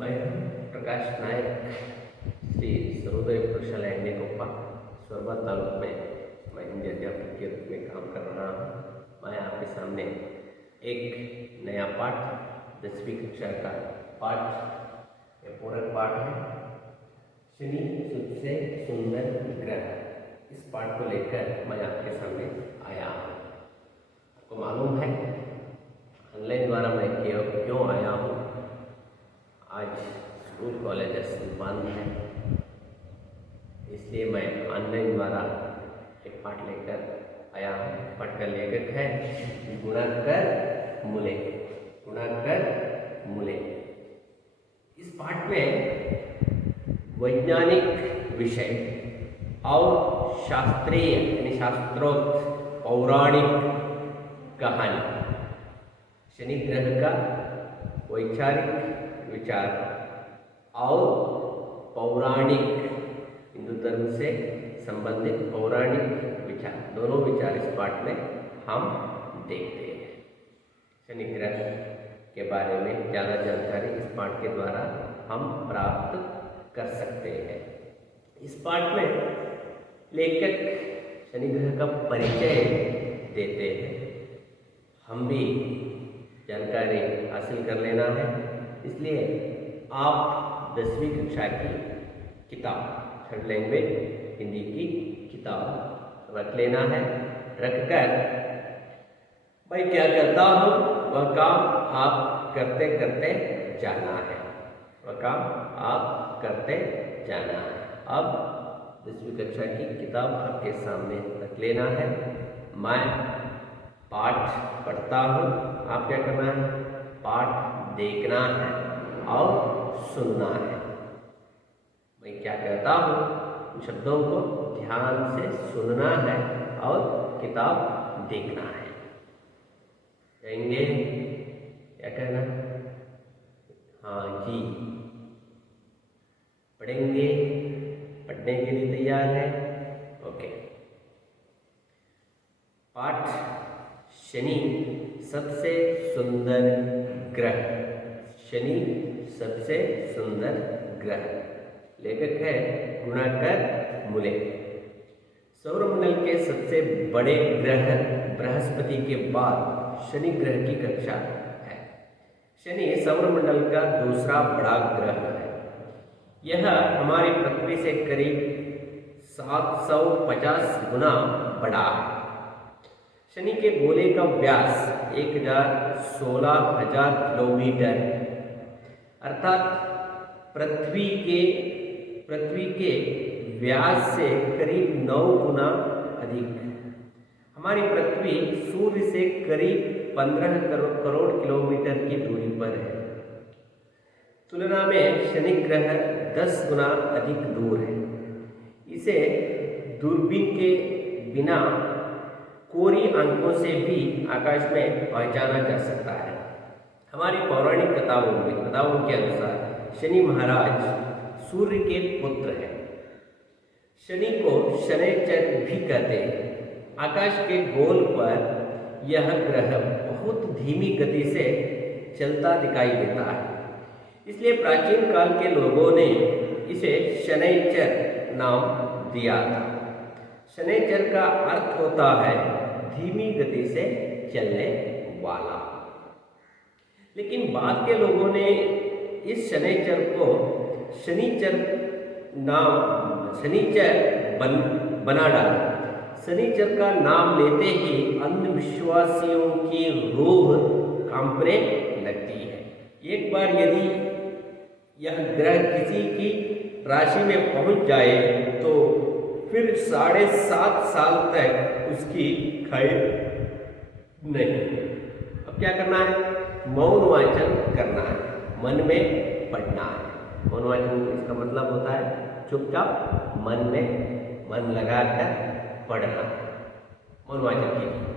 मैं प्रकाश नायक श्री सर्वोदय प्रौशल कोप्पा सोरबा तालुक में मैं हिंदी अध्यापक के रूप में काम कर रहा हूँ। मैं आपके सामने एक नया पाठ 10वीं कक्षा का पाठ ये पूरक पाठ है शनि सबसे सुंदर ग्रह। इस पाठ को लेकर मैं आपके सामने आया हूँ। आपको मालूम है ऑनलाइन द्वारा मैं क्यों आया हूँ। आज स्कूल कॉलेजेस बंद हैं, इसलिए मैं ऑनलाइन द्वारा एक पाठ लेकर आया हूँ। पाठ का लेखक है गुणाकर मूले। गुणाकर मूले। इस पाठ में वैज्ञानिक विषय और शास्त्रीय यानी शास्त्रोक्त पौराणिक कहानी शनि ग्रह का वैचारिक विचार और पौराणिक हिंदू धर्म से संबंधित पौराणिक विचार, दोनों विचार इस पाठ में हम देखते हैं। शनि ग्रह के बारे में ज़्यादा जानकारी इस पाठ के द्वारा हम प्राप्त कर सकते हैं। इस पाठ में लेखक शनि ग्रह का परिचय देते हैं। हम भी जानकारी हासिल कर लेना है, इसलिए आप 10वीं कक्षा की किताब थर्ड लैंग्वेज हिंदी की किताब रख लेना है। रखकर मैं क्या करता हूँ वह काम आप करते करते जाना है। वह काम आप करते जाना है। अब 10वीं कक्षा की किताब आपके सामने रख लेना है। मैं पाठ पढ़ता हूँ, आप क्या करना है, पाठ देखना है और सुनना है। मैं क्या कहता हूँ उन शब्दों को ध्यान से सुनना है और किताब देखना है। कहेंगे क्या कहना, हाँ जी। पढ़ेंगे, पढ़ने के लिए तैयार है? ओके। पाठ शनि सबसे सुंदर ग्रह। शनि सबसे सुंदर ग्रह। लेखक है गुणाकर मूले। सौरमंडल के सबसे बड़े ग्रह बृहस्पति के बाद शनि ग्रह की कक्षा है। शनि सौरमंडल का दूसरा बड़ा ग्रह है। यह हमारी पृथ्वी से करीब 750 गुना बड़ा है। शनि के गोले का व्यास 16,000 किलोमीटर, अर्थात पृथ्वी के व्यास से करीब 9 गुना अधिक। हमारी पृथ्वी सूर्य से करीब 15 करोड़ किलोमीटर की दूरी पर है। तुलना में शनि ग्रह 10 गुना अधिक दूर है। इसे दूरबीन के बिना कोरी आंखों से भी आकाश में पहचाना जा सकता है। हमारी पौराणिक कथाओं के अनुसार शनि महाराज सूर्य के पुत्र हैं। शनि को शनैचर भी कहते हैं। आकाश के गोल पर यह ग्रह बहुत धीमी गति से चलता दिखाई देता है, इसलिए प्राचीन काल के लोगों ने इसे शनैचर नाम दिया था। शनैचर का अर्थ होता है धीमी गति से चलने वाला। लेकिन बाद के लोगों ने इस शनैचर को शनिचर बना डाला। शनिचर का नाम लेते ही अंधविश्वासियों की रूह कांपने लगती है। एक बार यदि यह ग्रह किसी की राशि में पहुंच जाए तो फिर 7.5 साल तक उसकी खैर नहीं। अब क्या करना है, मौन वाचन करना है, मन में पढ़ना है। मौन वाचन इसका मतलब होता है चुपचाप मन में मन लगाकर पढ़ना। मौन वाचन कीजिए।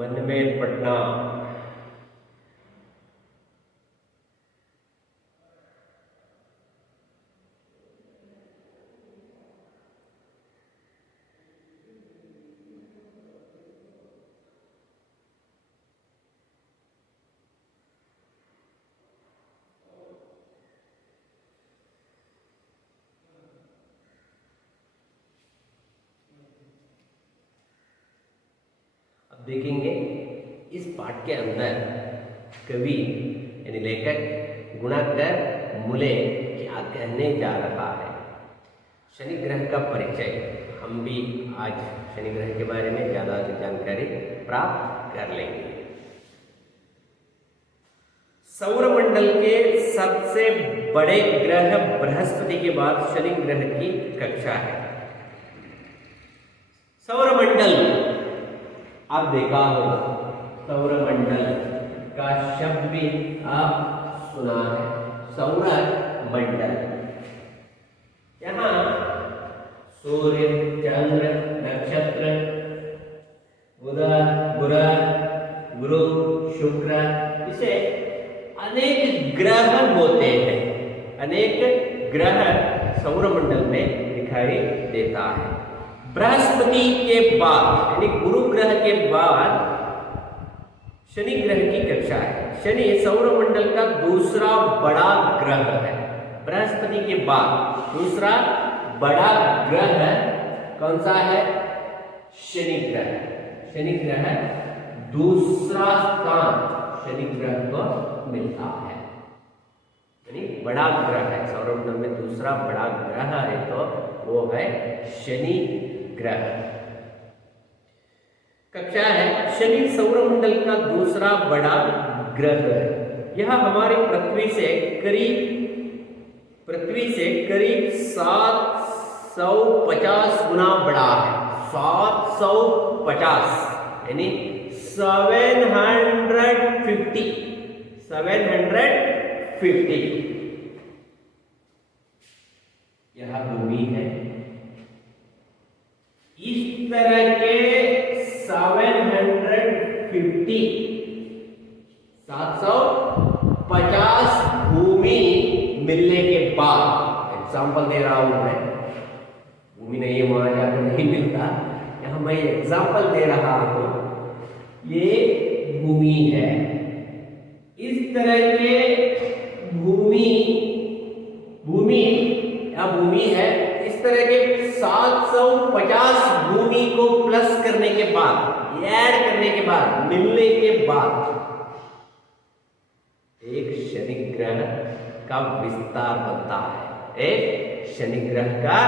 मन में पढ़ना। देखेंगे इस पाठ के अंदर कवि यानी लेखक गुणाकर मूले क्या कहने जा रहा है। शनि ग्रह का परिचय, हम भी आज शनि ग्रह के बारे में ज्यादा जानकारी प्राप्त कर लेंगे। सौरमंडल के सबसे बड़े ग्रह बृहस्पति के बाद शनि ग्रह की कक्षा है। सौरमंडल आप देखा होगा, सौरमंडल का शब्द भी आप सुना है, सौर मंडल। यहाँ सूर्य, चंद्र, नक्षत्र, बुध, गुरु, शुक्र, इसे अनेक ग्रह होते हैं। अनेक ग्रह सौरमंडल में दिखाई देता है। बृहस्पति के बाद यानी गुरु ग्रह के बाद शनि ग्रह की कक्षा है। शनि सौरमंडल का दूसरा बड़ा ग्रह है। बृहस्पति के बाद दूसरा बड़ा ग्रह कौन सा है? शनि ग्रह। शनि ग्रह दूसरा स्थान शनि ग्रह को मिलता है, यानी बड़ा ग्रह है। सौरमंडल में दूसरा बड़ा ग्रह है तो वो है शनि ग्रह। कक्षा है, शनि सौरमंडल का दूसरा बड़ा ग्रह है। यह हमारी पृथ्वी से करीब 750 गुना बड़ा है। 750 यानी 750 यह भूमि है। इस तरह के 750 भूमि मिलने के बाद, एग्जाम्पल दे रहा हूं मैं, भूमि नहीं वहां जाकर नहीं मिलता, यहां मैं एग्जाम्पल दे रहा हूं। ये भूमि है। इस तरह के भूमि है। इस तरह के 750 भूमि को प्लस करने के बाद, ऐड करने के बाद, मिलने के बाद एक शनि ग्रह का विस्तार बनता है। एक शनि ग्रह का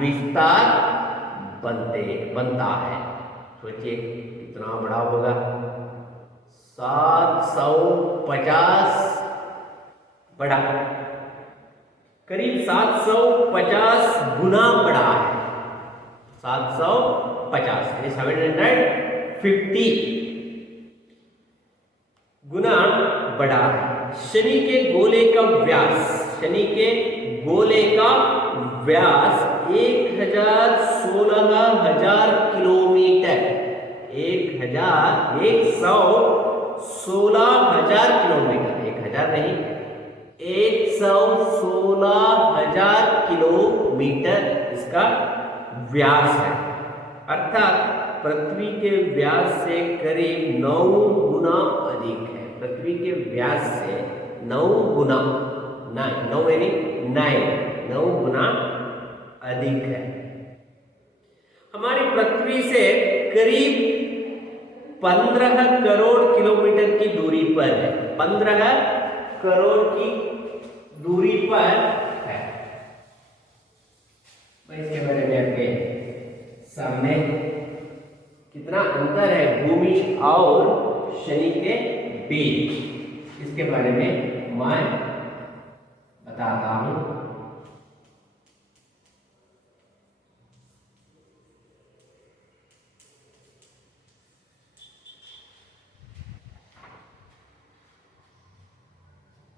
विस्तार बनता है। सोचिए कितना बड़ा होगा। 750 बड़ा, करीब 750 गुना बड़ा है। 750 यानी 750 गुना बड़ा है। शनि के गोले का व्यास 116,000 किलोमीटर। 116,000 किलोमीटर, 1000 नहीं, 116,000 किलोमीटर इसका व्यास है। अर्थात पृथ्वी के व्यास से करीब 9 गुना अधिक है। पृथ्वी के व्यास से 9 गुना, 9 गुना अधिक है। हमारी पृथ्वी से करीब 15 करोड़ किलोमीटर की दूरी पर है। 15 करोड़ की दूरी पर है। मैं इसके बारे में आपके सामने कितना अंतर है भूमि और शनि के बीच, इसके बारे में मैं बताता हूं।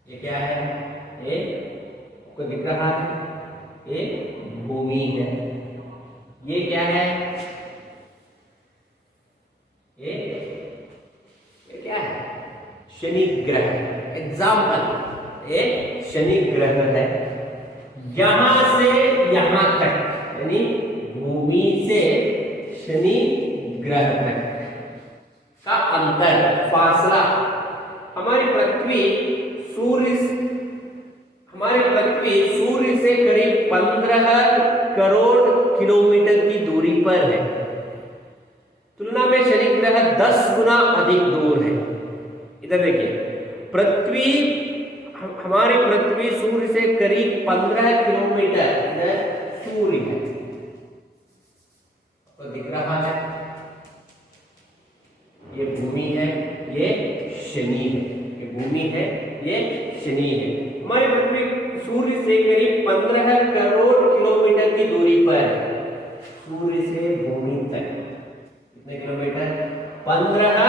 ये क्या है? एक को दिख रहा है, एक भूमि है। ये क्या है? ये शनि ग्रह, एग्जाम्पल, ये शनि ग्रह है। यहां से यहां तक यानी भूमि से शनि ग्रह तक का अंतर, फासला, हमारी पृथ्वी सूर्य से करीब 15 करोड़ किलोमीटर की दूरी पर है। तुलना में शनि ग्रह 10 गुना अधिक दूर है। इधर देखिए, हमारी पृथ्वी सूर्य से करीब 15 किलोमीटर, इधर सूर्य है तो दिख रहा है, ये भूमि है, ये शनि है, ये भूमि है, ये शनि है। हमारी पृथ्वी सूर्य से करीब 15 करोड़ किलोमीटर की दूरी पर है। सूर्य से भूमि तक कितने किलोमीटर? 15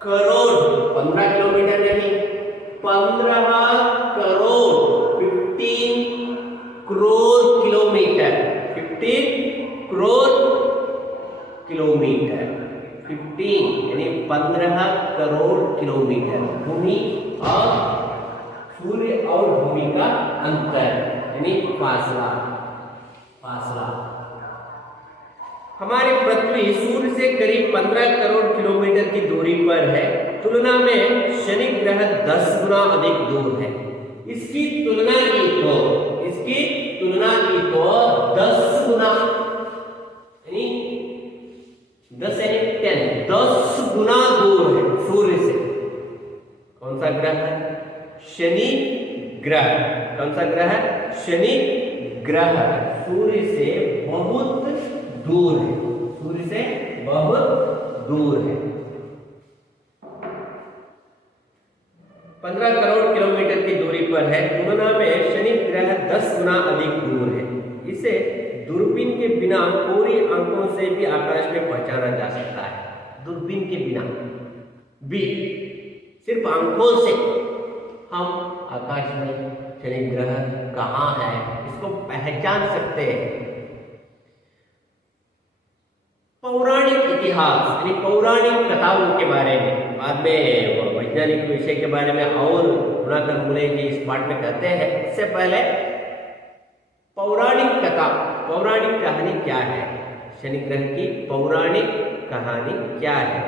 करोड़, 15 किलोमीटर नहीं, 15 करोड़, 15 करोड़ किलोमीटर, 15 करोड़ किलोमीटर, 15 यानी 15 करोड़ किलोमीटर भूमि और सूर्य और भूमि का अंतर यानी फासला। हमारी पृथ्वी सूर्य से करीब 15 करोड़ किलोमीटर की दूरी पर है। तुलना में शनि ग्रह 10 गुना अधिक दूर है। इसकी तुलना की तो 10 गुना यानी 10 यानी 10 गुना दूर है सूर्य से। कौन सा ग्रह है? शनि ग्रह। कौन सा ग्रह है? शनि ग्रह सूर्य से बहुत दूर है, सूर्य से बहुत दूर है। 15 करोड़ किलोमीटर की दूरी पर है। तुलना में शनि ग्रह 10 गुना अधिक दूर है। इसे दूरबीन के बिना पूरी आंखों से भी आकाश में पहचाना जा सकता है। दूरबीन के बिना भी, सिर्फ आंखों से हम आकाश में शनि ग्रह कहाँ है इसको पहचान सकते हैं। पौराणिक इतिहास यानी पौराणिक कथाओं के बारे में बाद में वैज्ञानिक विषय के बारे में और गुणाकर मूले जी इस पाठ में कहते हैं। इससे पहले पौराणिक कहानी क्या है, शनि ग्रह की पौराणिक कहानी क्या है,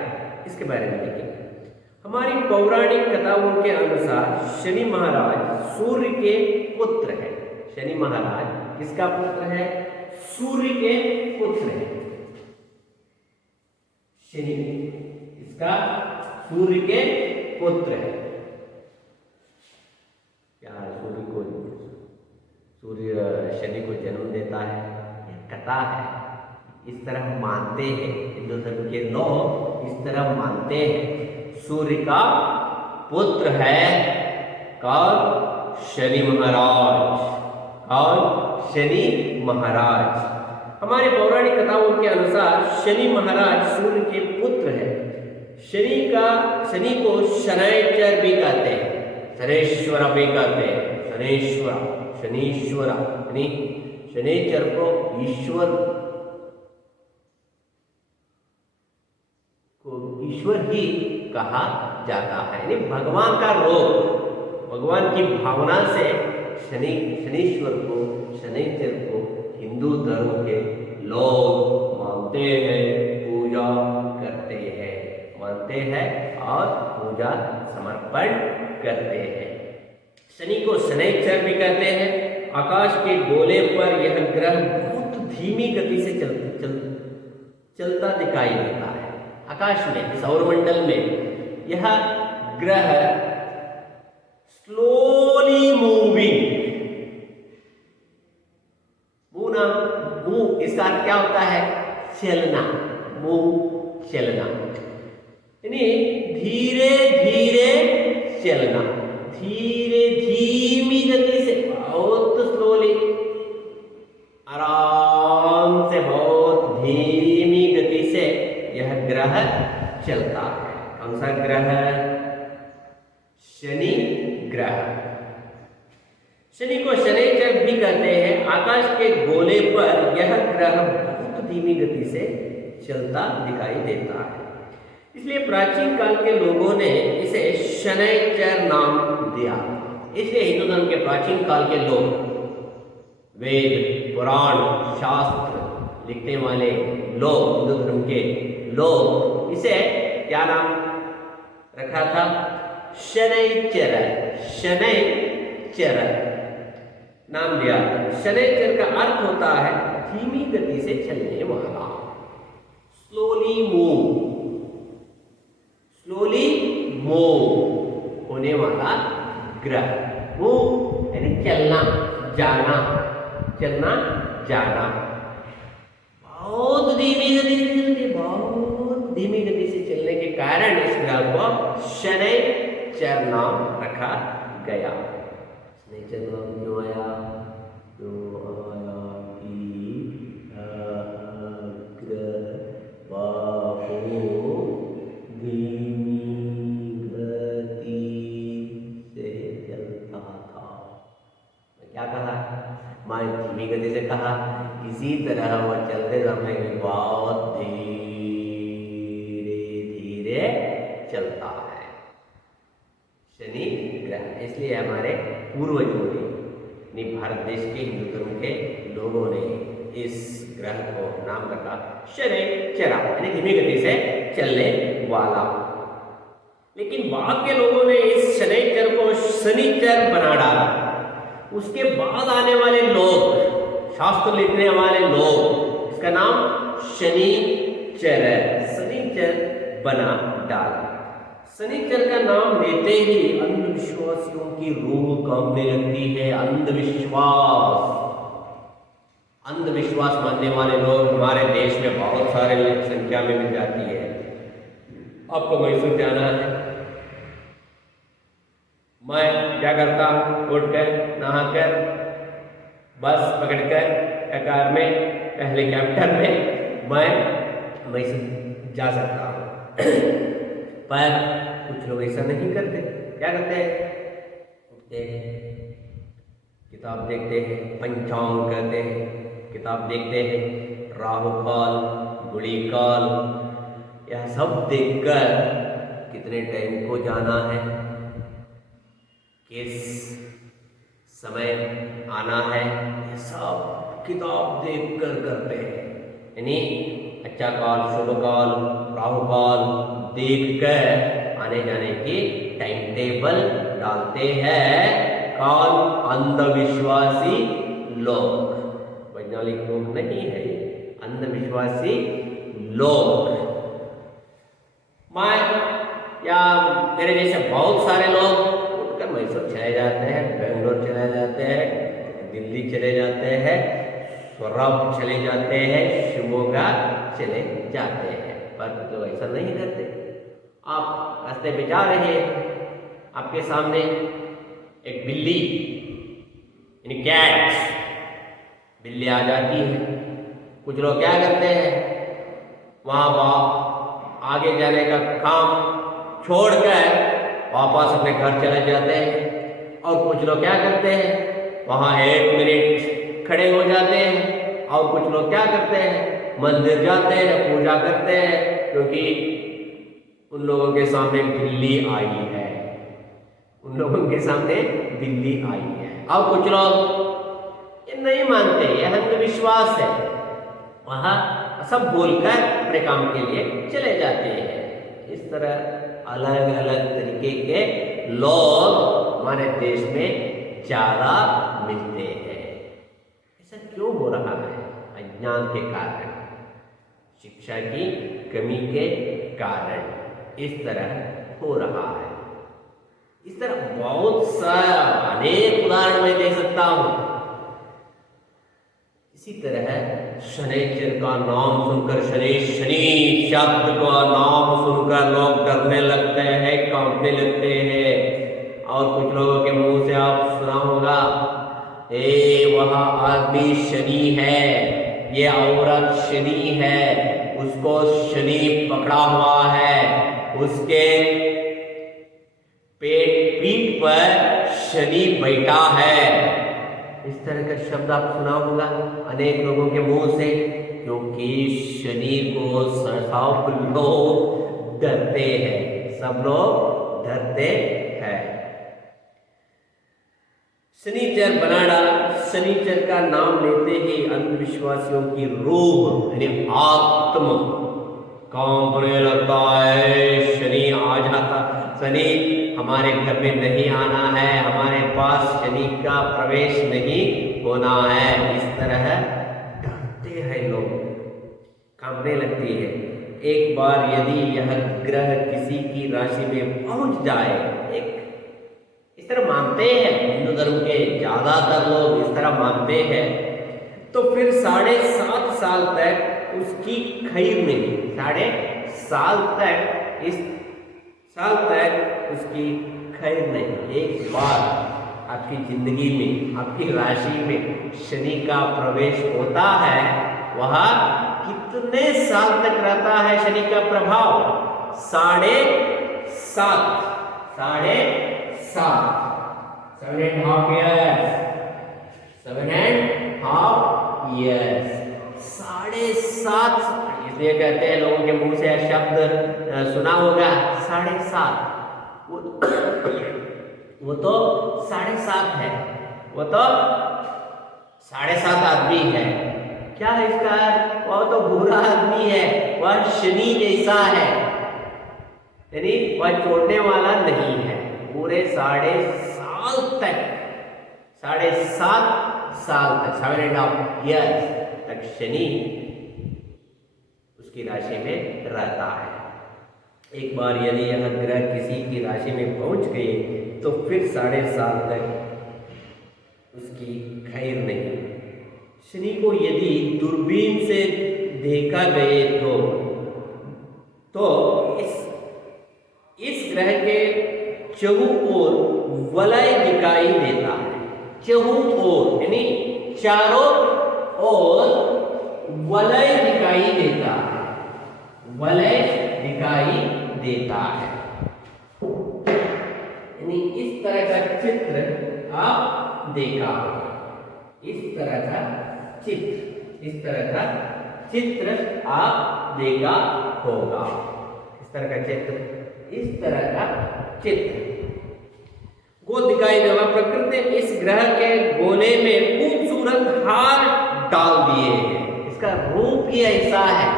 इसके बारे में देखेंगे। हमारी पौराणिक कथाओं के अनुसार शनि महाराज सूर्य के पुत्र है। शनि महाराज किसका पुत्र है? सूर्य के पुत्र है। शनि इसका सूर्य के पुत्र है। क्या सूर्य शनि को जन्म देता है, यह कथा है। इस तरह मानते हैं हिंदू धर्म के लोग, इस तरह मानते हैं। सूर्य का पुत्र है कौन? शनि महाराज। कौन? शनि महाराज। हमारे पौराणिक कथाओं के अनुसार शनि महाराज सूर्य के पुत्र है। शनि को शनैश्चर भी कहते हैं, शनैश्वर भी कहते हैं। शनीश्वर यानी शनिश्चर को ईश्वर ही कहा जाता है, यानी भगवान का रूप। भगवान की भावना से शनीश्वर को, शनिश्चर को हिंदू धर्म के लोग मानते हैं, पूजा करते हैं, मानते हैं और पूजा समर्पण करते हैं। शनि को शनैश्चर भी कहते हैं। आकाश के गोले पर यह ग्रह बहुत धीमी गति से चलता दिखाई देता है। आकाश में, सौरमंडल में यह ग्रह स्लोली मूविंग, मूव इसका अर्थ क्या होता है? चलना, मूव चलना, यानी धीरे धीरे चलना, धीमी गति से, बहुत स्लोली, आराम से, बहुत धीमी गति से यह ग्रह चलता है। कौन सा ग्रह? शनि ग्रह। शनि को शनैश्चर भी कहते हैं। आकाश के गोले पर यह ग्रह बहुत धीमी गति से चलता दिखाई देता है। इसलिए प्राचीन काल के लोगों ने इसे शनैचर नाम दिया। इसलिए हिंदू धर्म के प्राचीन काल के लोग, वेद पुराण शास्त्र लिखने वाले लोग, हिंदू धर्म के लोग, इसे क्या नाम रखा था? शनैचर। शनैचर नाम दिया। शनैचर का अर्थ होता है धीमी गति से चलने वाला, स्लोली मूव, स्लोली मूव होने वाला ग्रह। मूव यानी चलना जाना, चलना जाना। बहुत धीमी गति से चलने, बहुत धीमी गति से चलने के कारण इस ग्रह को शनैचर नाम रखा गया। शनैचर नाम क्यों आया? धीमी गति से कहा, इसी तरह वह चलते समय में बहुत धीरे धीरे चलता है शनि ग्रह। इसलिए हमारे पूर्वजों ने, भारत देश के हिंदू धर्म के लोगों ने इस ग्रह को नाम रखा शनैचर, यानी धीमी गति से चलने वाला। लेकिन बाद के लोगों ने इस शनैचर को शनिचर बना डाला। उसके बाद आने वाले लोग, शास्त्र लिखने वाले लोग, इसका नाम शनिचर, शनिचर बना डाला। शनिचर का नाम लेते ही अंधविश्वासियों की रूह कांपने लगती है। अंधविश्वास, अंधविश्वास मानने वाले लोग हमारे देश में बहुत सारे संख्या में मिल जाती है। आपको मैसूर जाना है, मैं क्या करता हूँ? उठकर नहाकर बस पकड़कर या कार में या हेलीकॉप्टर में मैं मैसूर जा सकता हूँ। पर कुछ लोग ऐसा नहीं करते। क्या करते हैं? उठते हैं, किताब देखते हैं, पंचांग करते हैं, किताब देखते हैं, राहु काल, गुड़ी काल, यह सब देखकर कितने टाइम को जाना है, किस समय आना है, ये सब किताब देखकर करते हैं। यानी अच्छा काल, शुभ काल, राहु काल देखकर आने जाने की टाइम टेबल डालते हैं। कौन? अंधविश्वासी लोग, वैज्ञानिक लोग नहीं है, अंधविश्वासी लोग। मैं या मेरे जैसे बहुत सारे लोग मैसूर चले जाते हैं, बेंगलोर चले जाते हैं, दिल्ली चले जाते हैं, स्वरभ चले जाते हैं, शिमोगा चले जाते हैं। पर तो ऐसा नहीं करते। आप रास्ते पे जा रहे हैं, आपके सामने एक बिल्ली यानी कैट, बिल्ली आ जाती है। कुछ लोग क्या करते हैं? वहाँ आगे जाने का काम छोड़कर वापस अपने घर चले जाते हैं। और कुछ लोग क्या करते हैं? वहाँ 1 मिनट खड़े हो जाते हैं। और कुछ लोग क्या करते हैं? मंदिर जाते हैं, पूजा करते हैं, क्योंकि उन लोगों के सामने बिल्ली आई है, उन लोगों के सामने बिल्ली आई है। और कुछ लोग ये नहीं मानते, यह अंधविश्वास है, वहाँ सब बोलकर अपने काम के लिए चले जाते हैं। इस तरह अलग अलग तरीके के लोग हमारे देश में ज़्यादा मिलते हैं। ऐसा क्यों हो रहा है? अज्ञान के कारण, शिक्षा की कमी के कारण इस तरह हो रहा है। इस तरह बहुत सारा अनेक उदाहरण मैं दे सकता हूँ। इसी तरह शनैचर का नाम सुनकर, शनि शब्द का नाम सुनकर लोग डरने लगते हैं, कांपने लगते हैं। और कुछ लोगों के मुंह से आप सुना होगा, वह आदमी शनि है, ये औरत शनि है, उसको शनि पकड़ा हुआ है, उसके पीठ पर शनि बैठा है। इस तरह का शब्द आप सुना होगा अनेक लोगों के मुंह से, क्योंकि शनि को सब लोग डरते हैं, सब लोग डरते हैं। शनिचर बनाड़ा, शनिचर का नाम लेते ही अंधविश्वासियों की रूह यानी आत्म कांपने लगता है। शनि आ जाता, शनि हमारे घर में नहीं आना है, हमारे पास शनि का प्रवेश नहीं होना है, इस तरह डरते हैं लोग, कांपने लगती है। एक बार यदि यह ग्रह किसी की राशि में पहुंच जाए, एक इस तरह मानते हैं हिंदू धर्म के ज्यादातर लोग इस तरह मानते हैं, तो फिर 7.5 साल तक उसकी खैर नहीं, 7.5 साल तक उसकी खैर नहीं। एक बार आपकी जिंदगी में, आपकी राशि में शनि का प्रवेश होता है, वह कितने साल तक रहता है शनि का प्रभाव? 7.5 7.5 years, 7.5 years, 7.5। इसलिए कहते हैं, लोगों के मुंह से शब्द सुना होगा 7.5। वो तो 7.5 है, वो तो 7.5 आदमी है। क्या है इसका? वह तो बुरा आदमी है, वह शनि जैसा है, यानी वह छोड़ने वाला नहीं है। पूरे 7.5 तक, 7.5 साल तक, 7.5 years तक शनि उसकी राशि में रहता है। एक बार यदि यह ग्रह किसी की राशि में पहुंच गए, तो फिर 7.5 तक उसकी खैर नहीं। शनि को यदि दूरबीन से देखा गए तो इस ग्रह के चहु ओर वलय दिखाई देता है। चहु ओर यानी चारों ओर वलय दिखाई देता है, वलय दिखाई देता है। यानी इस तरह का चित्र आप देखा होगा, इस तरह का चित्र आप देखा होगा, इस तरह का चित्र को दिखाई देगा। प्रकृति ने इस ग्रह के गोले में खूबसूरत हार डाल दिए हैं, इसका रूप ही ऐसा है।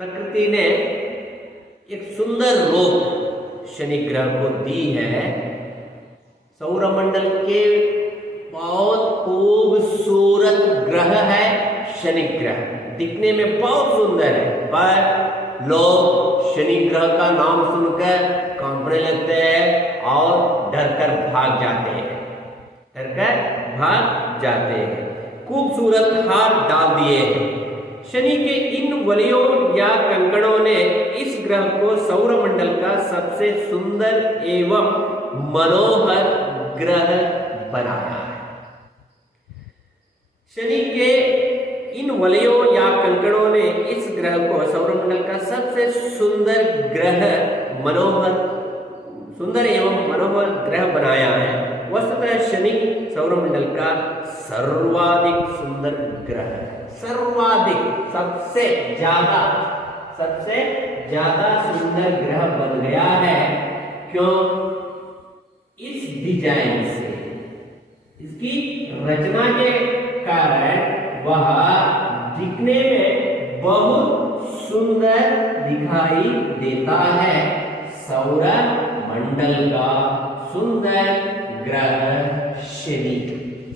प्रकृति ने एक सुंदर रूप शनि ग्रह को दी है। सौरमंडल के बहुत खूबसूरत ग्रह है शनि ग्रह, दिखने में बहुत सुंदर है, पर लोग शनि ग्रह का नाम सुनकर कांपने लगते हैं और डरकर भाग जाते हैं, खूबसूरत हार डाल दिए हैं। शनि के इन वलयों या कंकड़ों ने इस ग्रह को सौरमंडल का सबसे सुंदर एवं मनोहर ग्रह बनाया है। शनि के इन वलयों या कंकड़ों ने इस ग्रह को सौरमंडल का सबसे सुंदर एवं मनोहर ग्रह बनाया है। वस्तुतः शनि सौरमंडल का सर्वाधिक सुंदर ग्रह है, सर्वाधिक, सबसे ज्यादा सुंदर ग्रह बन गया है। क्यों? इस डिजाइन से, इसकी रचना के कारण वह दिखने में बहुत सुंदर दिखाई देता है। सौर मंडल का सुंदर ग्रह शनि,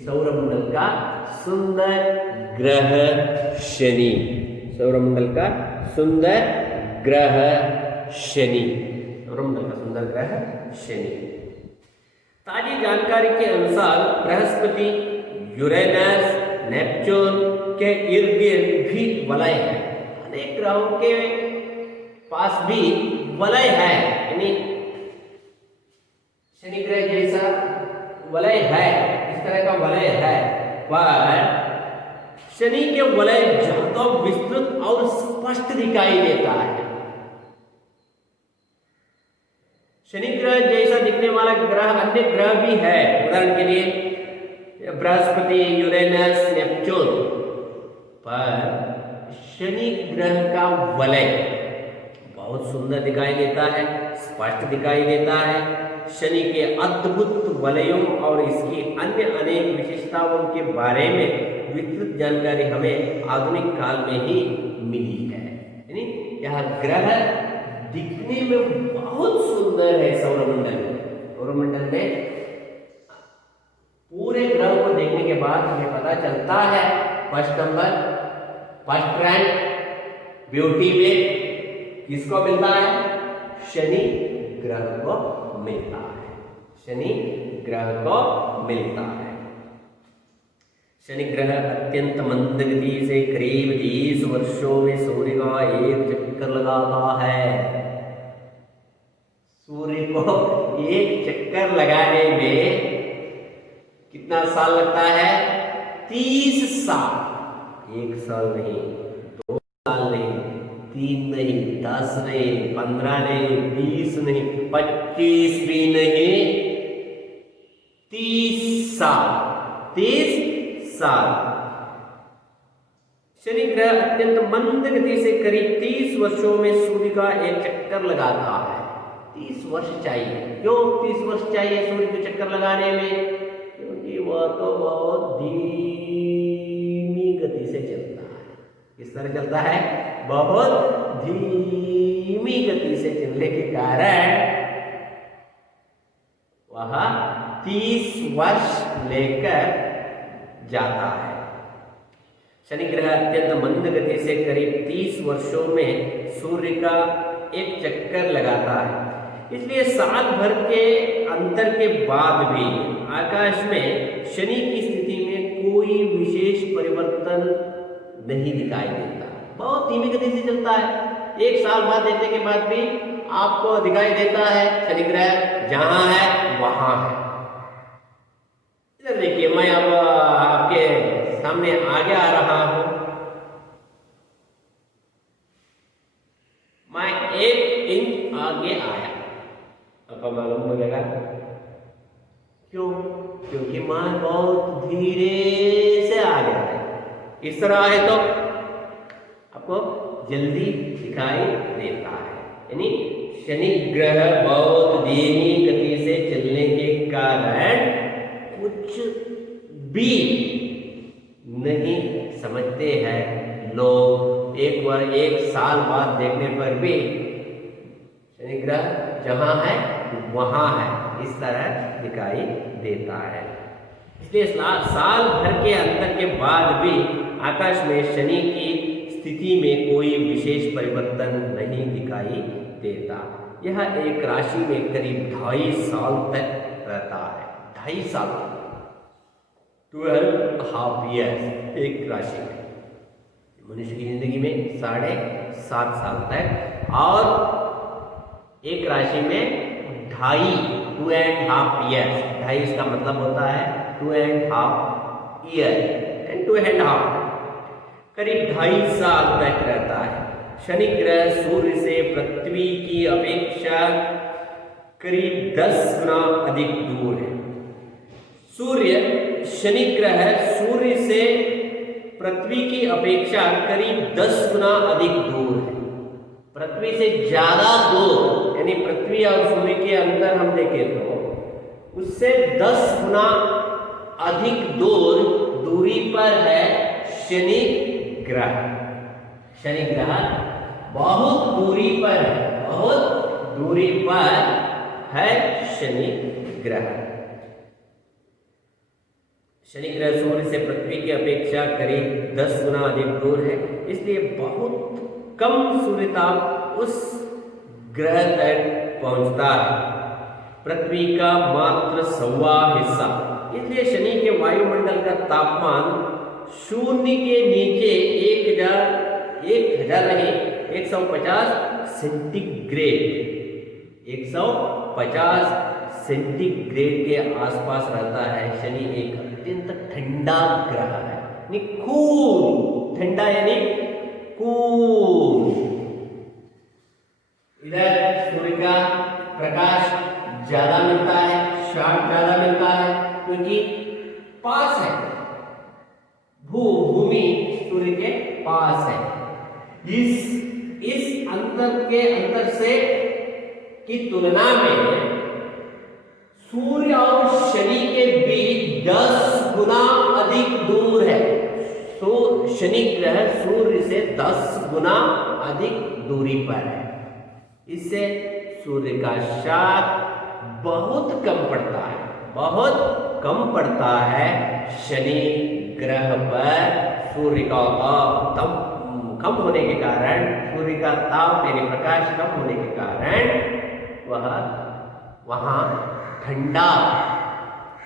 सौरमंडल का सुंदर ग्रह शनि, सौरमंडल का सुंदर ग्रह शनि, सौरमंडल का सुंदर ग्रह शनि। ताजी जानकारी के अनुसार बृहस्पति, यूरेनस, नेपच्यून के इर्द गिर्द भी वलय है। अनेक ग्रहों के पास भी वलय है, यानी शनि ग्रह जैसा वलय है, इस तरह का वलय है, पर शनि के वलय ज्यादा विस्तृत और स्पष्ट दिखाई देता है। शनि ग्रह जैसा दिखने वाला ग्रह अन्य ग्रह भी है, उदाहरण के लिए बृहस्पति, यूरेनस, नेपच्यून, पर शनि ग्रह का वलय बहुत सुंदर दिखाई देता है, स्पष्ट दिखाई देता है। शनि के अद्भुत वलयों और इसकी अन्य अनेक विशेषताओं के बारे में विस्तृत जानकारी हमें आधुनिक काल में ही मिली है। यानी यह ग्रह दिखने में बहुत सुंदर है। सौरमंडल में पूरे ग्रह को देखने के बाद हमें पता चलता है फर्स्ट रैंक ब्यूटी में किसको मिलता है? शनि ग्रह को मिलता है। शनि ग्रह को मिलता है। शनि ग्रह अत्यंत मंद गति से करीब 30 वर्षों में सूर्य का एक चक्कर लगाता है। सूर्य को एक चक्कर लगाने में कितना साल लगता है? 30 साल। 1 साल नहीं, 2 साल नहीं, 3 नहीं, 10 नहीं, 15 नहीं, 20 नहीं, 25 भी नहीं, 30 साल। 30 साल। शनि ग्रह अत्यंत मंद गति से करीब 30 वर्षों में सूर्य का एक चक्कर लगाता है। 30 वर्ष चाहिए। क्यों 30 वर्ष चाहिए सूर्य को चक्कर लगाने में? क्योंकि वह तो बहुत धीमी गति से चलता है। किस तरह चलता है? बहुत धीमी गति से चलने के कारण वह 30 वर्ष लेकर जाता है। शनि ग्रह अत्यंत मंद गति से करीब 30 वर्षों में सूर्य का एक चक्कर लगाता है। इसलिए साल भर के अंतर के बाद भी आकाश में शनि की स्थिति में कोई विशेष परिवर्तन नहीं दिखाई देता। बहुत धीमी गति से चलता है। 1 साल बाद देखने के बाद भी आपको दिखाई देता है शनि ग्रह जहां है वहां है। इधर देखिए, मैं अब आपके सामने आगे आ रहा हूं। मैं 1 इंच आगे आया। आपको मालूम हो जाएगा क्यों? क्योंकि मैं बहुत धीरे से आ गया है। इस तरह है तो आपको जल्दी दिखाई देता है। यानी शनि ग्रह बहुत धीमी गति से चलने के कारण कुछ भी नहीं समझते हैं लोग। एक साल बाद देखने पर भी शनि ग्रह जहां है वहां है, इस तरह दिखाई देता है। इसलिए साल भर के अंतर के बाद भी आकाश में शनि की स्थिति में कोई विशेष परिवर्तन नहीं दिखाई देता। यह एक राशि में करीब 2.5 साल तक रहता है। 2.5 साल, 12.5 years एक राशि में। मनुष्य की जिंदगी में 7.5 साल तक, और एक राशि में 2.5 years। 2.5 इसका मतलब होता है 2.5 year and 2.5, करीब 2.5 साल तक रहता है। शनि ग्रह सूर्य से पृथ्वी की अपेक्षा करीब 10 गुना अधिक दूर है। शनि ग्रह सूर्य से पृथ्वी की अपेक्षा करीब 10 गुना अधिक दूर है। पृथ्वी से ज्यादा दूर, यानी पृथ्वी और सूर्य के अंदर हम देखें तो उससे 10 गुना अधिक दूरी पर है शनि ग्रह। शनि ग्रह बहुत दूरी पर है, बहुत दूरी पर है शनि ग्रह। शनि ग्रह सूर्य से पृथ्वी की अपेक्षा करीब 10 गुना अधिक दूर है, इसलिए बहुत कम सूर्यताप उस ग्रह तक पहुंचता है, पृथ्वी का मात्र 1.25 हिस्सा। इसलिए शनि के वायुमंडल का तापमान शून्य के नीचे 150 सेंटीग्रेड 150 सेंटीग्रेड के आसपास रहता है। शनि एक अत्यंत ठंडा ग्रह है, यानी कूल, ठंडा यानी कूल। इधर सूर्य का प्रकाश ज्यादा मिलता है, शार्प ज्यादा मिलता है, क्योंकि पास है, भूमि सूर्य के पास है। इस अंतर से की तुलना में सूर्य और शनि के बीच 10 गुना अधिक दूर है। तो शनि ग्रह सूर्य से 10 गुना अधिक दूरी पर है। इससे सूर्य का साथ बहुत कम पड़ता है, बहुत कम पड़ता है। शनि ग्रह पर सूर्य का ताप कम होने के कारण, सूर्य का ताप यानी प्रकाश कम होने के कारण वह वहां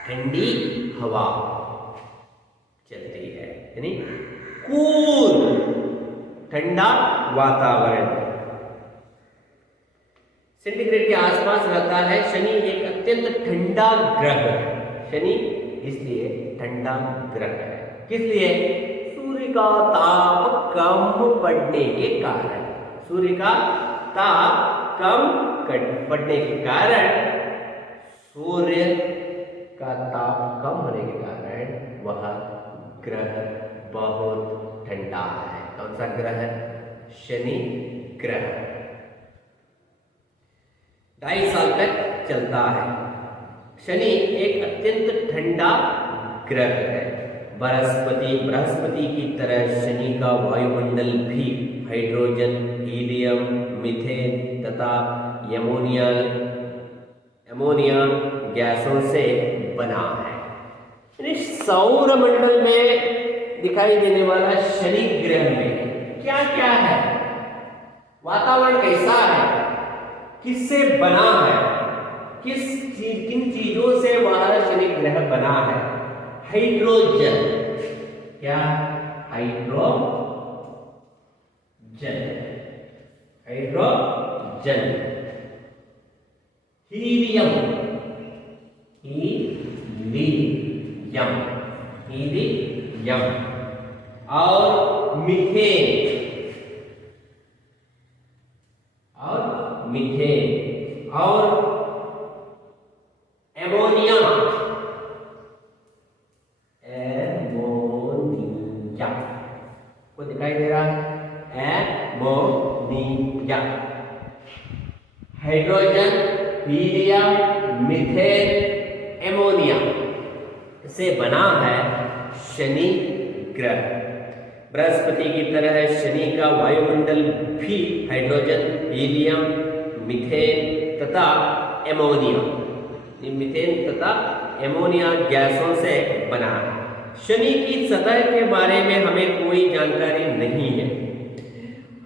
ठंडी हवा चलती है, यानी कूल ठंडा वातावरण सेंटीग्रेड के आसपास रहता है। शनि एक अत्यंत ठंडा ग्रह है। शनि इसलिए ठंडा ग्रह है। किस लिए? सूर्य का ताप कम पड़ने के कारण। सूर्य का ताप कम पड़ने के कारण, सूर्य का ताप कम होने के कारण वह ग्रह बहुत ठंडा है। कौन सा ग्रह? शनि ग्रह 2.5 साल तक चलता है। शनि एक अत्यंत ठंडा ग्रह है। बृहस्पति की तरह शनि का वायुमंडल भी हाइड्रोजन, हीलियम, मीथेन तथा एमोनिया गैसों से बना है। सौर मंडल में दिखाई देने वाला शनि ग्रह में क्या क्या है, वातावरण कैसा है, किससे बना है, किन चीजों से वह शनि ग्रह बना है? हाइड्रोजन, क्या? हाइड्रोजन, हीलियम, और मीथेन, और एमोनिया को दिखाई दे रहा है। Ammonia, hydrogen, helium, methane, ammonia से बना है शनि ग्रह। बृहस्पति की तरह शनि का वायुमंडल भी हाइड्रोजन, हीलियम, मीथेन तथा एमोनिया गैसों से बना है। शनि की सतह के बारे में हमें कोई जानकारी नहीं है।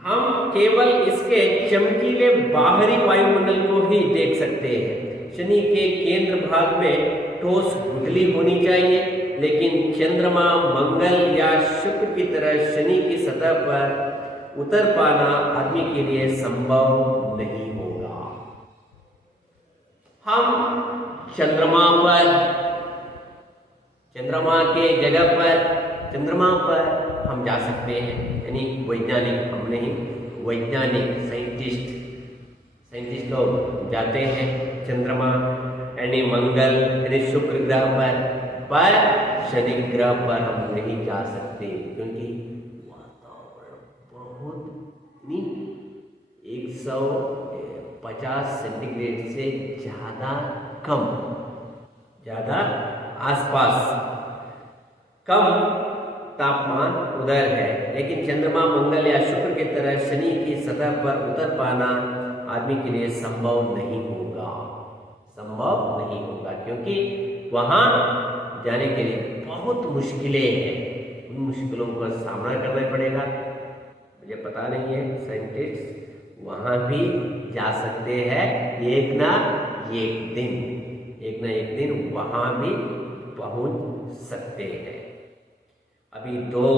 हम केवल इसके चमकीले बाहरी वायुमंडल को ही देख सकते हैं। शनि के केंद्र भाग में ठोस गुठली होनी चाहिए, लेकिन चंद्रमा, मंगल या शुक्र की तरह शनि की सतह पर उतर पाना आदमी के लिए संभव नहीं होगा। हम चंद्रमा के जगह पर, चंद्रमा पर हम जा सकते हैं, यानी वैज्ञानिक, हम नहीं, वैज्ञानिक साइंटिस्ट लोग जाते हैं चंद्रमा यानी मंगल यानी शुक्र ग्रह पर शनि ग्रह पर हम नहीं जा सकते, क्योंकि वातावरण बहुत 150 सेंटीग्रेड से ज्यादा आसपास कम तापमान उधर है। लेकिन चंद्रमा, मंगल या शुक्र की तरह शनि की सतह पर उतर पाना आदमी के लिए संभव नहीं होगा, क्योंकि वहां जाने के लिए बहुत मुश्किलें हैं। उन मुश्किलों का सामना करना पड़ेगा। मुझे पता नहीं है, साइंटिस्ट वहां भी जा सकते हैं एक ना एक दिन वहां भी पहुंच सकते हैं। अभी 2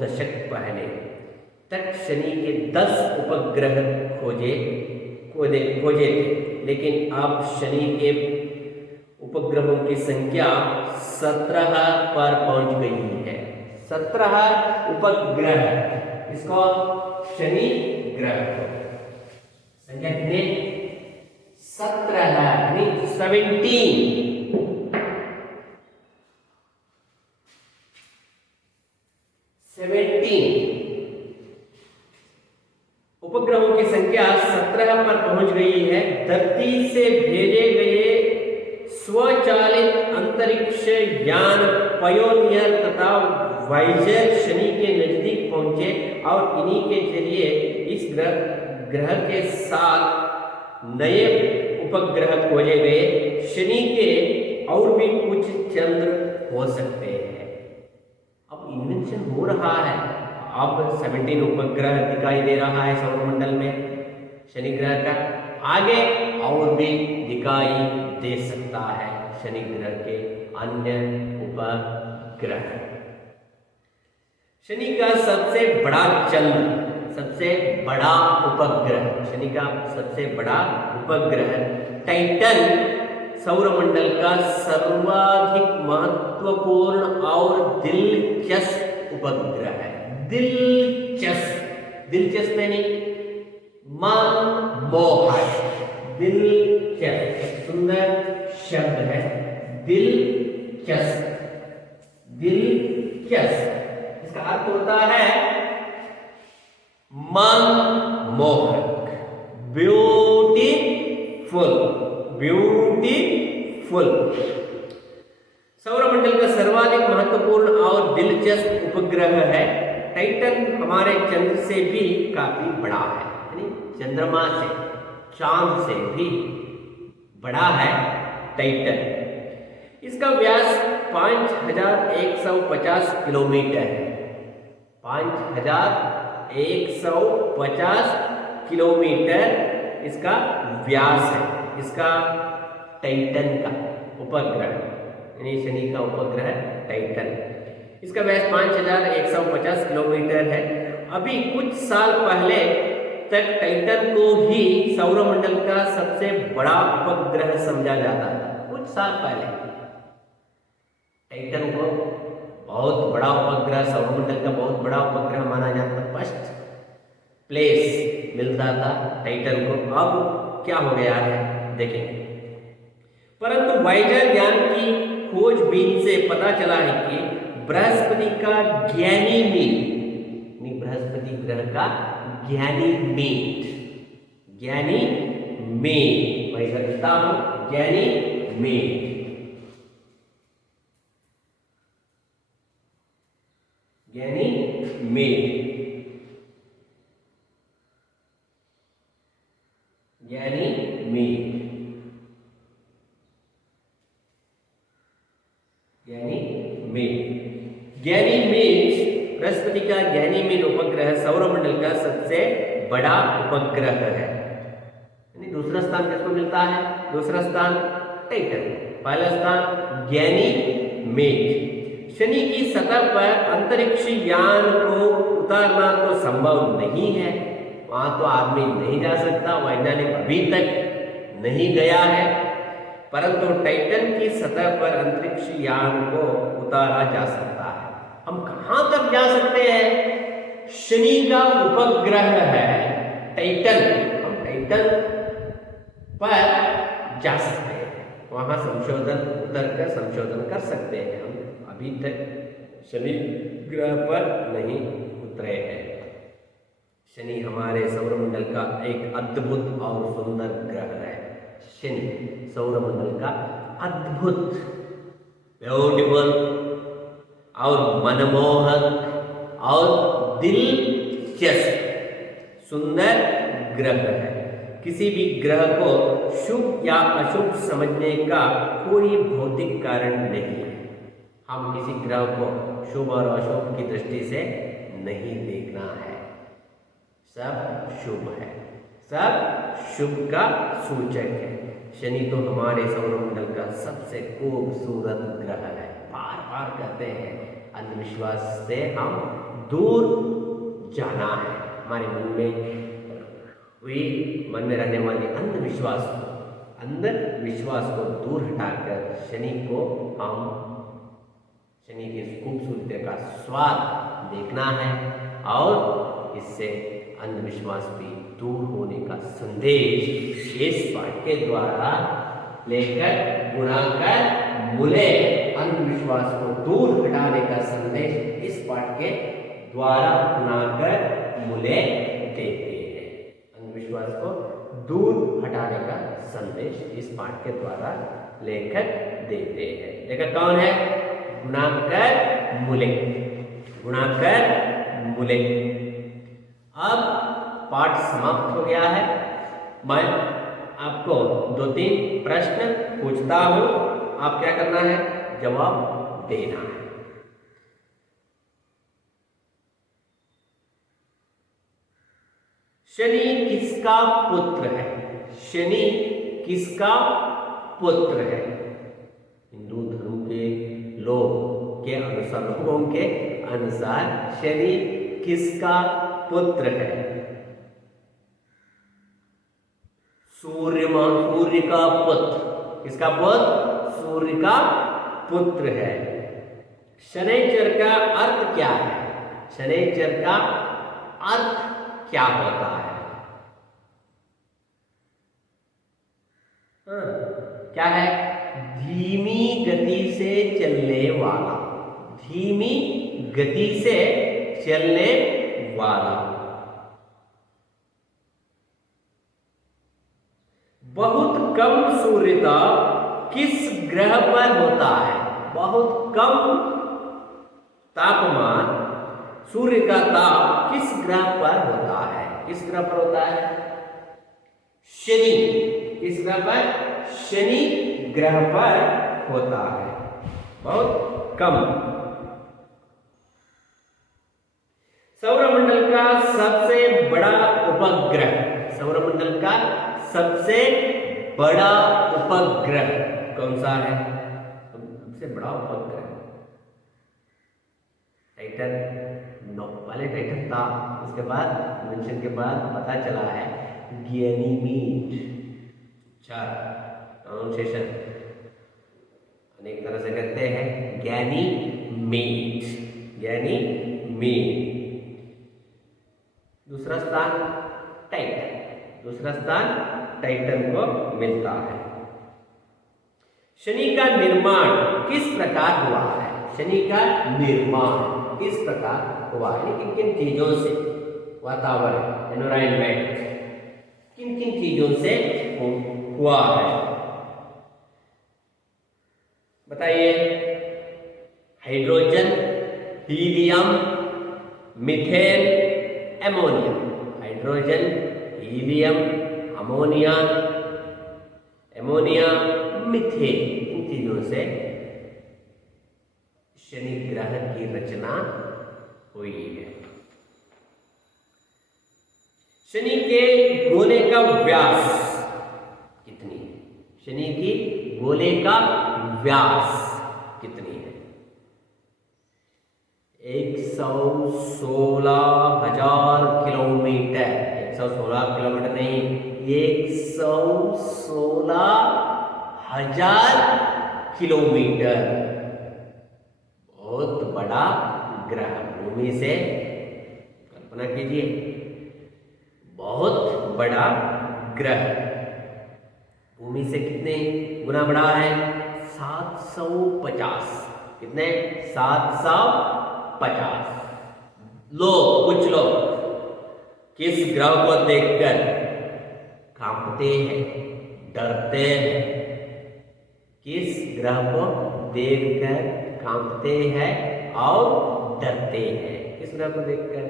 दशक पहले तक शनि के 10 उपग्रह खोजे थे, लेकिन अब शनि के उपग्रहों की संख्या 17 पर पहुंच गई है। 17 उपग्रह, इसको शनि ग्रह संख्या कितने? 17 यानी 17 उपग्रहों पहुंच गई है। धरती से भेजे गए स्वचालित अंतरिक्ष यान पायोनियर तथा वायेजर शनि के नजदीक पहुंचे और इन्हीं के जरिए इस ग्रह के साथ नए उपग्रह खोजे गए। शनि के और भी कुछ चंद्र हो सकते हैं। अब इन्वेंशन हो रहा है। अब 17 उपग्रह दिखाई दे रहा है सौरमंडल में शनि ग्रह का। आगे और भी दिखाई दे सकता है शनि ग्रह के अन्य उपग्रह। शनि का सबसे बड़ा चंद्र, सबसे बड़ा उपग्रह, शनि का सबसे बड़ा उपग्रह टाइटन सौरमंडल का सर्वाधिक महत्वपूर्ण और दिलचस्प उपग्रह है। दिलचस्प, दिलचस्प यानी मनमोहक, दिलचस्प सुंदर शब्द है। दिलचस्प, दिलचस्प इसका अर्थ होता है मनमोहक, ब्यूटीफुल, ब्यूटीफुल। सौरमंडल का सर्वाधिक महत्वपूर्ण और दिलचस्प उपग्रह है। टाइटन हमारे चंद्र से भी काफी बड़ा है, यानी चंद्रमा से, चांद से भी बड़ा है टाइटन। इसका व्यास 5150 किलोमीटर है। 5150 किलोमीटर इसका व्यास है, इसका टाइटन का उपग्रह, यानी शनि का उपग्रह टाइटन। इसका व्यास 5150 किलोमीटर है। अभी कुछ साल पहले तक टाइटन को ही सौरमंडल का सबसे बड़ा उपग्रह समझा जाता था। कुछ साल पहले टाइटन को बहुत बड़ा उपग्रह, सौरमंडल का बहुत बड़ा उपग्रह माना जाता, फर्स्ट प्लेस मिलता था टाइटन को। अब क्या हो गया है देखेंगे। परंतु वायेजर यान की खोजबीन से पता चला है कि बृहस्पति का गैनीमीड, बृहस्पति ग्रह का गैनीमीड, गैनीमीड मैं लिखता हूं Ganymede, Ganymede, Ganymede, Ganymede Brihaspati का गैनीमीड उपग्रह सौरमंडल का सबसे बड़ा उपग्रह है। यानी दूसरा स्थान किसको मिलता है? दूसरा स्थान टाइटन, पहला स्थान गैनीमीड। शनि की सतह पर अंतरिक्ष यान को उतारना तो संभव नहीं है, वहां तो आदमी नहीं जा सकता, वैज्ञानिक अभी तक नहीं गया है। परंतु टाइटन की सतह पर अंतरिक्ष यान को उतारा जा सकता है। हम कहां तक जा सकते हैं? शनि का उपग्रह है टाइटन, हम टाइटन पर जा सकते हैं, वहां संशोधन उतरकर संशोधन कर सकते हैं। हम अभी तक शनि ग्रह पर नहीं उतरे हैं। शनि हमारे सौरमंडल का एक अद्भुत और सुंदर ग्रह है। शनि सौरमंडल का अद्भुत, ब्यूटीफुल और मनमोहक और दिलचस्प सुंदर ग्रह है। किसी भी ग्रह को शुभ या अशुभ समझने का कोई भौतिक कारण नहीं है। हम किसी ग्रह को शुभ और अशुभ की दृष्टि से नहीं देखना है, सब शुभ है, सब शुभ का सूचक है। शनि तो हमारे सौरमंडल का सबसे खूबसूरत ग्रह है। बार बार कहते हैं अंधविश्वास से हम दूर जाना है। हमारे मन में रहने वाले अंधविश्वास को दूर हटाकर शनि को हम, शनि की खूबसूरती का स्वाद देखना है और इससे अंधविश्वास भी दूर होने का संदेश इस पाठ के द्वारा लेकर गुणाकर मूले अंधविश्वास को दूर हटाने का संदेश इस पाठ के द्वारा गुणाकर मूले देते हैं। अंधविश्वास को दूर हटाने का संदेश इस पाठ के द्वारा लेखक देते हैं। लेखक कौन है? गुणाकर मूले। गुणाकर मूले। अब पाठ समाप्त हो गया है। मैं आपको 2-3 प्रश्न पूछता हूं, आप क्या करना है? जवाब देना है। शनि किसका पुत्र है? शनि किसका पुत्र है? हिंदू धर्म के लोग के अनुसार, लोगों के अनुसार शनि किसका पुत्र है? सूर्य का पुत्र। किसका पुत्र? सूर्य का पुत्र है। शनैचर का अर्थ क्या है? शनैचर का अर्थ क्या होता है? क्या है? धीमी गति से चलने वाला। धीमी गति से चलने वाला। बहुत कम सूर्यता किस ग्रह पर होता है? बहुत कम तापमान, सूर्य का ताप किस ग्रह पर होता है? किस ग्रह पर होता है? शनि। किस ग्रह पर? शनि ग्रह पर होता है, बहुत कम। सौरमंडल का सबसे बड़ा उपग्रह। सौरमंडल का सबसे बड़ा उपग्रह कौन सा है? सबसे बड़ा उपग्रह टाइटन। नो, पहले टाइटन था, उसके बाद मेंशन के बाद पता चला है गैनीमीड। 4 प्रोनाउंसिएशन अनेक तरह से करते हैं। गैनीमीड। गैनीमीड। दूसरा स्थान टाइटन। दूसरा स्थान टाइटन को मिलता है। शनि का निर्माण किस प्रकार हुआ है? शनि का निर्माण किस प्रकार हुआ है? किन किन चीजों से? वातावरण, एनवायरनमेंट, किन किन चीजों से हुआ है? बताइए। Hydrogen, helium, methane, ammonia. Hydrogen, helium, ammonia, ammonia, methane, इन चीजों से शनि ग्रह की रचना हुई है। शनि के गोले का व्यास कितनी है? शनि की गोले का व्यास कितनी है? 116,000 किलोमीटर। 116 किलोमीटर नहीं, 116,000 किलोमीटर। बहुत बड़ा ग्रह। भूमि से कल्पना कीजिए, बहुत बड़ा ग्रह। भूमि से कितने गुना बड़ा है? 750। कितने? 750। कुछ लोग किस ग्रह को देखकर कांपते हैं, डरते हैं? किस ग्रह को देखकर कांपते हैं और डरते हैं? किस ग्रह को देखकर?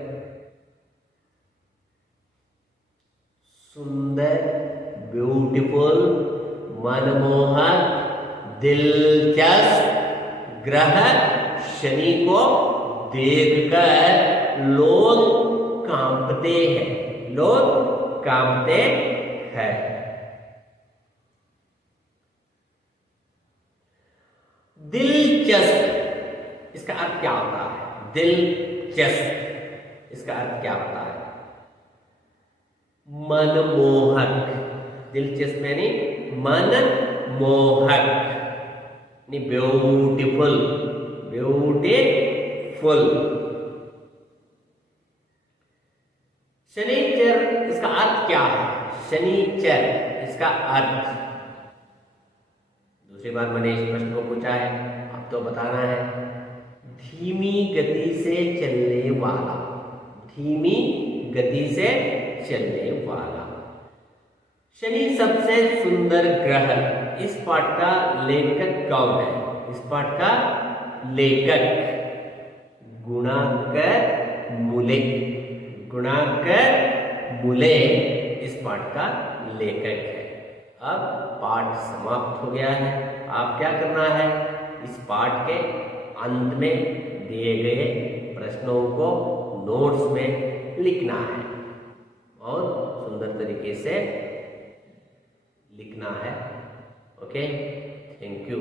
सुंदर, ब्यूटीफुल, मनमोहक, दिलचस्प ग्रह शनि को देखकर लोग कांपते हैं। लोग कांपते हैं। दिलचस्प, इसका अर्थ क्या होता है? दिलचस्प, इसका अर्थ क्या होता है? मनमोहक। दिलचस्प यानी मनमोहक, ब्यूटीफुल। ब्यूटीफुल। शनिचर, इसका अर्थ क्या है? शनिचर, इसका अर्थ। दूसरी बार मैंने इस प्रश्न को पूछा है, अब तो बताना है। धीमी गति से चलने वाला। धीमी गति से चलने वाला। शनि सबसे सुंदर ग्रह। इस पाठ का लेखक कौन है? इस पाठ का लेखक गुणाकर मूले। गुणाकर मूले इस पाठ का लेखक है। अब पाठ समाप्त हो गया है। आप क्या करना है, इस पाठ के अंत में दिए गए प्रश्नों को नोट्स में लिखना है और सुंदर तरीके से लिखना है। Okay, thank you.